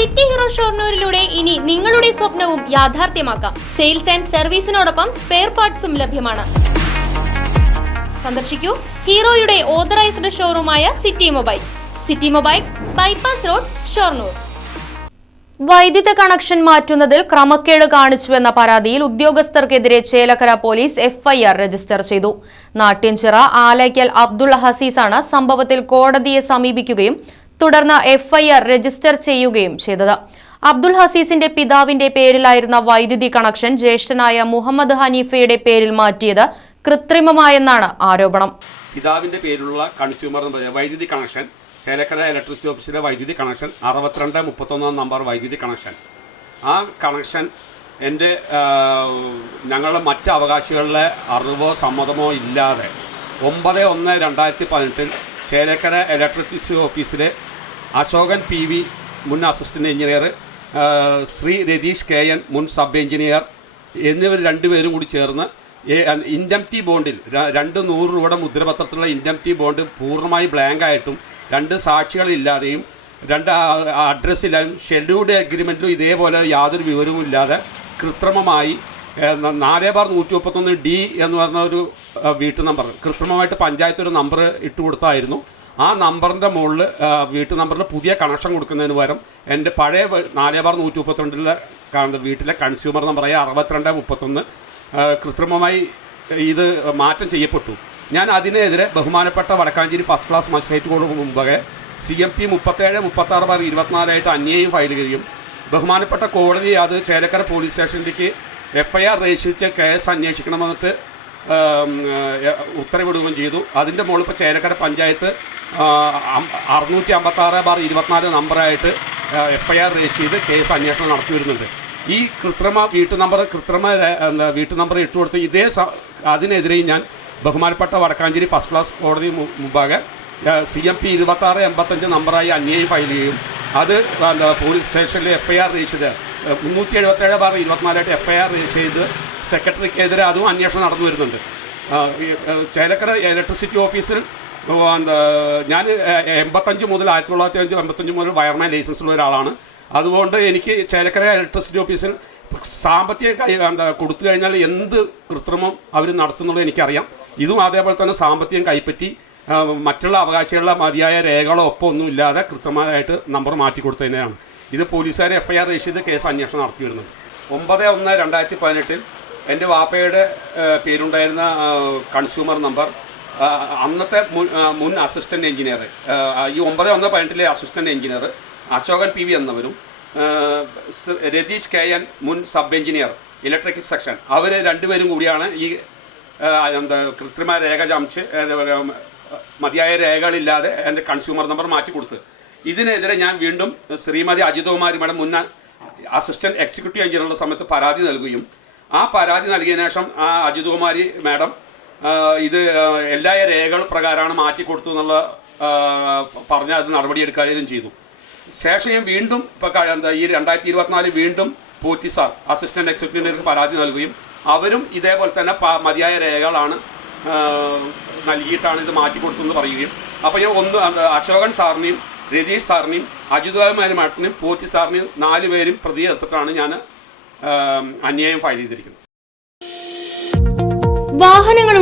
City hero ഷോർണൂരിലൂടെ ഇനി നിങ്ങളുടെ സ്വപ്നവും യാഥാർത്ഥ്യമാക്കാം. സെയിൽസ് ആൻഡ് സർവീസിനോടൊപ്പം സ്പെയർ പാർട്സും ലഭ്യമാണ്. സന്ദർശിക്കൂ ഹീറോയുടെ authorised ഷോറൂമായ city mobiles. City mobiles bypass road Shoranur. വൈദ്യുത കണക്ഷൻ മാറ്റുന്നതിൽ ക്രമക്കേട് കാണിച്ചുവെന്ന പരാതിയിൽ ഉദ്യോഗസ്ഥർക്കെതിരെ ചേലക്കര പോലീസ് എഫ്ഐആർ രജിസ്റ്റർ ചെയ്തു. നാട്യഞ്ചിറ ആലയ്ക്കൽ അബ്ദുള്ള ഹസീസാണ് സംഭവത്തിൽ കോടതിയെ സമീപിക്കുകയും തുടർന്ന് എഫ്ഐആർ രജിസ്റ്റർ ചെയ്യുകയും ചെയ്തത്. അബ്ദുൾ ഹസീസിന്റെ പിതാവിന്റെ പേരിലായിരുന്ന വൈദ്യുതി കണക്ഷൻ ജ്യേഷ്ഠനായ മുഹമ്മദ് ഹനീഫയുടെ പേരിൽ മാറ്റിയത് കൃത്രിമമായെന്നാണ് ആരോപണം. പിതാവിന്റെ പേരിലുള്ള കൺസ്യൂമർ വൈദ്യുതി കണക്ഷൻ ചേലക്കര ഇലക്ട്രിസിറ്റി ഓഫീസിലെ വൈദ്യുതി കണക്ഷൻ അറുപത്തിരണ്ട് മുപ്പത്തൊന്നാം നമ്പർ വൈദ്യുതി കണക്ഷൻ. ആ കണക്ഷൻ എന്റെ ഞങ്ങളുടെ മറ്റ് അവകാശികളുടെ അറിവോ സമ്മതമോ ഇല്ലാതെ ഒമ്പത് ഒന്ന് രണ്ടായിരത്തി പതിനെട്ടിൽ ചേലക്കര ഇലക്ട്രിസിറ്റി ഓഫീസിലെ അശോകൻ പി വി മുൻ assistant engineer Shri Ratheesh K N മുൻ സബ് എഞ്ചിനീയർ എന്നിവർ രണ്ടുപേരും കൂടി ചേർന്ന് ഇൻഡംറ്റി ബോണ്ടിൽ രണ്ട് നൂറ് രൂപയുടെ മുദ്രപത്രത്തിലുള്ള ഇൻഡംറ്റി ബോണ്ട് പൂർണമായി ബ്ലാങ്ക് ആയിട്ടും രണ്ട് സാക്ഷികളില്ലാതെയും രണ്ട് അഡ്രസ്സില്ലാതെയും ഷെഡ്യൂൾഡ് അഗ്രിമെന്റിലും ഇതേപോലെ യാതൊരു വിവരവും ഇല്ലാതെ കൃത്രിമമായി നാല് ബാർ നൂറ്റി മുപ്പത്തൊന്ന് ഡി എന്ന് പറഞ്ഞ ഒരു വീട്ടു നമ്പർ കൃത്രിമമായിട്ട് പഞ്ചായത്ത് ഒരു നമ്പർ ഇട്ട് കൊടുത്തായിരുന്നു ആ നമ്പറിന്റെ മുകളിൽ വീട്ടു നമ്പറിൽ പുതിയ കണക്ഷൻ കൊടുക്കുന്നതിന് പകരം എന്റെ പഴയ നാല് ബാർ നൂറ്റി മുപ്പത്തിരണ്ടിലെ വീട്ടിലെ കൺസ്യൂമർ നമ്പറായ അറുപത്തിരണ്ട് മുപ്പത്തൊന്ന് കൃത്രിമമായി ഇത് മാറ്റം ചെയ്യപ്പെട്ടു. ഞാൻ അതിനെതിരെ ബഹുമാനപ്പെട്ട വടക്കാഞ്ചേരി ഫസ്റ്റ് ക്ലാസ് മജിസ്ട്രേറ്റ് കോടതി മുമ്പേ സി എം പി മുപ്പത്തേഴ് മുപ്പത്താറ് ബാർ ഇരുപത്തിനാലായിട്ട് അന്യായം ഫയൽ ചെയ്യും ബഹുമാനപ്പെട്ട കോടതി അത് ചേലക്കര പോലീസ് സ്റ്റേഷനിലേക്ക് F I R register case അന്വേഷിക്കണമെന്നിട്ട് ഉത്തരവിടുകയും ചെയ്തു. അതിന്റെ മുകളിൽ ഇപ്പോൾ ചേലക്കര പഞ്ചായത്ത് അറുന്നൂറ്റി അമ്പത്താറ് ബാർ ഇരുപത്തിനാല് നമ്പറായിട്ട് എഫ് ഐ ആർ രജിസ്റ്റർ ചെയ്ത് കേസ് അന്വേഷണം നടത്തി വരുന്നുണ്ട്. ഈ കൃത്രിമ വീട്ടു നമ്പർ കൃത്രിമ വീട്ടു നമ്പർ ഇട്ട് കൊടുത്ത് ഇതേ അതിനെതിരെയും ഞാൻ ബഹുമാനപ്പെട്ട വടക്കാഞ്ചേരി ഫസ്റ്റ് ക്ലാസ് കോടതി മുമ്പാകെ സി എം പി ഇരുപത്തി ആറ് എൺപത്തഞ്ച് നമ്പറായി അന്യായം ഫയൽ ചെയ്യും. അത് പോലീസ് സ്റ്റേഷനിൽ എഫ് ഐ ആർ രജിസ്റ്റർ മുന്നൂറ്റി എഴുപത്തേഴ് ബാർ ഇരുപത്തിനാലായിട്ട് എഫ് ഐ ആർ രജിസ്റ്റർ ചെയ്ത് സെക്രട്ടറിക്കെതിരെ അതും അന്വേഷണം നടന്നു വരുന്നുണ്ട്. ചേലക്കര ഇലക്ട്രിസിറ്റി ഓഫീസിൽ ഞാൻ എൺപത്തഞ്ച് മുതൽ ആയിരത്തി തൊള്ളായിരത്തി അഞ്ച് എൺപത്തഞ്ച് മുതൽ വയർമാൻ ലൈസൻസുള്ള ഒരാളാണ്. അതുകൊണ്ട് എനിക്ക് ചേലക്കര ഇലക്ട്രിസിറ്റി ഓഫീസിൽ സാമ്പത്തിക കൈ എന്താ കൊടുത്തു കഴിഞ്ഞാൽ എന്ത് കൃത്രിമം അവർ നടത്തുന്നുള്ളത് എനിക്കറിയാം. ഇതും അതേപോലെ തന്നെ സാമ്പത്തികം കൈപ്പറ്റി മറ്റുള്ള അവകാശികളുടെ മതിയായ രേഖകളോ ഒപ്പം ഒന്നും ഇല്ലാതെ കൃത്യമായിട്ട് നമ്പർ മാറ്റി കൊടുത്തതിനെയാണ്. ഇത് പോലീസുകാരെ എഫ് ഐ ആർ രജിസ്റ്റർ ചെയ്ത് കേസ് അന്വേഷണം നടത്തി വരുന്നത് ഒമ്പത് ഒന്ന് രണ്ടായിരത്തി പതിനെട്ടിൽ എന്റെ വാപ്പയുടെ പേരുണ്ടായിരുന്ന കൺസ്യൂമർ നമ്പർ അന്നത്തെ മുൻ അസിസ്റ്റന്റ് എഞ്ചിനീയർ ഈ ഒമ്പത് ഒന്ന് പതിനെട്ടിലെ assistant engineer Ashokan P V എന്നവരും Ratheesh K N മുൻ സബ് എഞ്ചിനീയർ ഇലക്ട്രിക് സെക്ഷൻ അവർ രണ്ടുപേരും കൂടിയാണ് ഈ എന്താ കൃത്രിമ രേഖ ചമച്ച് മതിയായ രേഖകളില്ലാതെ എന്റെ കൺസ്യൂമർ നമ്പർ മാറ്റി കൊടുത്ത്. ഇതിനെതിരെ ഞാൻ വീണ്ടും ശ്രീമതി അജിതകുമാരി മേഡം മുൻ അസിസ്റ്റന്റ് എക്സിക്യൂട്ടീവ് എഞ്ചിനീയറുടെ സമയത്ത് പരാതി നൽകുകയും ആ പരാതി നൽകിയതിനു ശേഷം ആ അജിതകുമാരി മാഡം ഇത് എല്ലാ രേഖകൾ പ്രകാരമാണ് മാറ്റി കൊടുത്തു എന്നുള്ള പറഞ്ഞ അത് നടപടിയെടുക്കുകയും ചെയ്തു. ശേഷം ഞാൻ വീണ്ടും ഇപ്പോൾ എന്താ ഈ രണ്ടായിരത്തി ഇരുപത്തിനാല് വീണ്ടും പോറ്റി സാർ അസിസ്റ്റന്റ് എക്സിക്യൂട്ടീവിന് പരാതി നൽകുകയും അവരും ഇതേപോലെ തന്നെ മതിയായ രേഖകളാണ് നൽകിയിട്ടാണ് ഇത് മാറ്റി കൊടുത്തതെന്ന് പറയുകയും. അപ്പോൾ ഞാൻ ഒന്ന് അശോകൻ സാറിനെയും രതീഷ് സാറിനെയും അജിതാകുമാരി മാഡത്തിനെയും പോറ്റി സാറിനെയും നാല് പേരും പ്രതി എടുത്തിട്ടാണ് ഞാൻ അന്യായം ഫയൽ ചെയ്തിരിക്കുന്നത്.